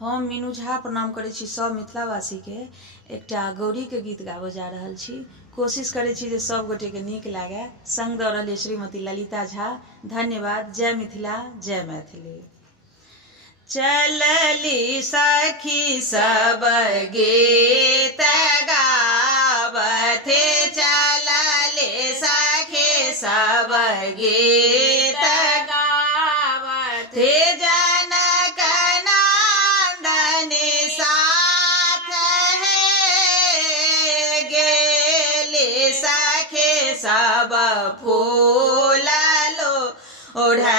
हम मीनू झा प्रणाम करै छी सब मिथिलावासी के। एकटा गौरी के गीत गाबऽ जा रहल छी। कोशिश करै छी जे सब गोटे के नीक लागे। संग दऽ रहल श्रीमती ललिता झा। धन्यवाद। जय मिथिला, जय मैथिली। चलली सखी सब गीत गावथे, चलले सखी सब गीत गावथे। जनक नंदनी साथ है, गेली सखी सब फूल लो ओढ़ा,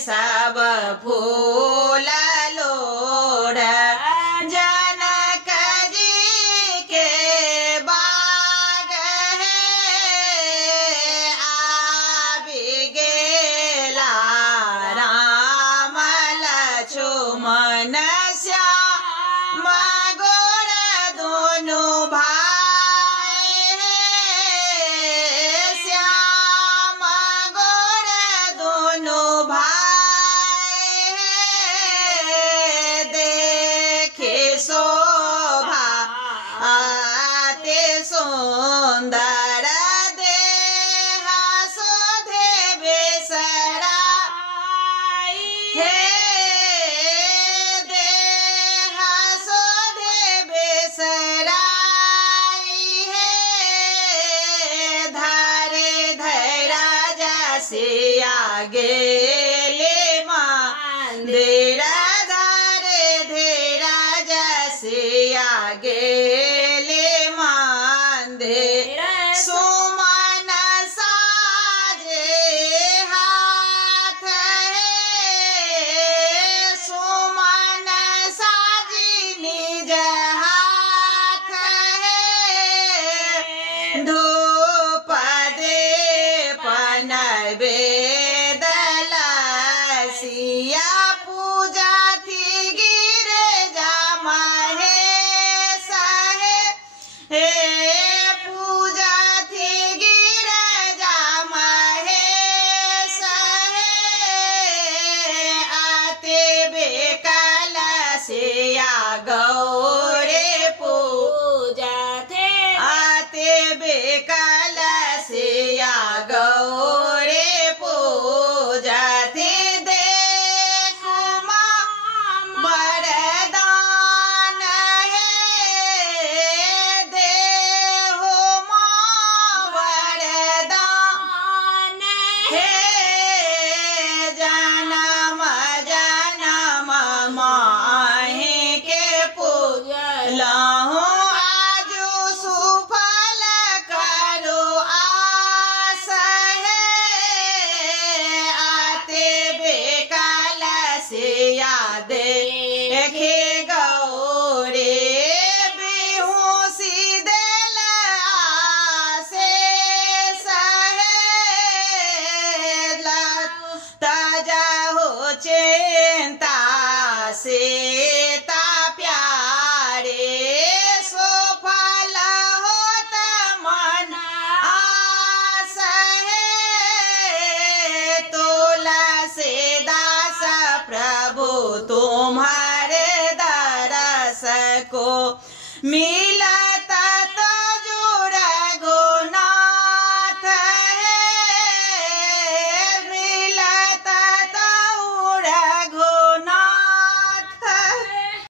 सब फूल लोढ़। जनक जी के बाग है, आबि गेला राम लक्ष्मण श्याम गोर दुनु भाई है, श्याम गोर दुनु भाई। शोभा आते सुंदर देह शोधे बेसरा हे, देह शोधे बेसरा हे। धारे धैरा जैसे आगे ले मंदिर, गेले मंदिर। सुमन साजे हाथ है, सुमन साजी निज हाथ है। धूप दीप नैवेद लसिया, पूजा थी गिरजा माहे हे, पूजा थी गिरजा महेश हे। आते बेकल से गौरे पूजा थे, आते बेकल से गौरे पूजा थे। देखे गौरे बेहोशी दिल आसे सहे, ताजा हो चे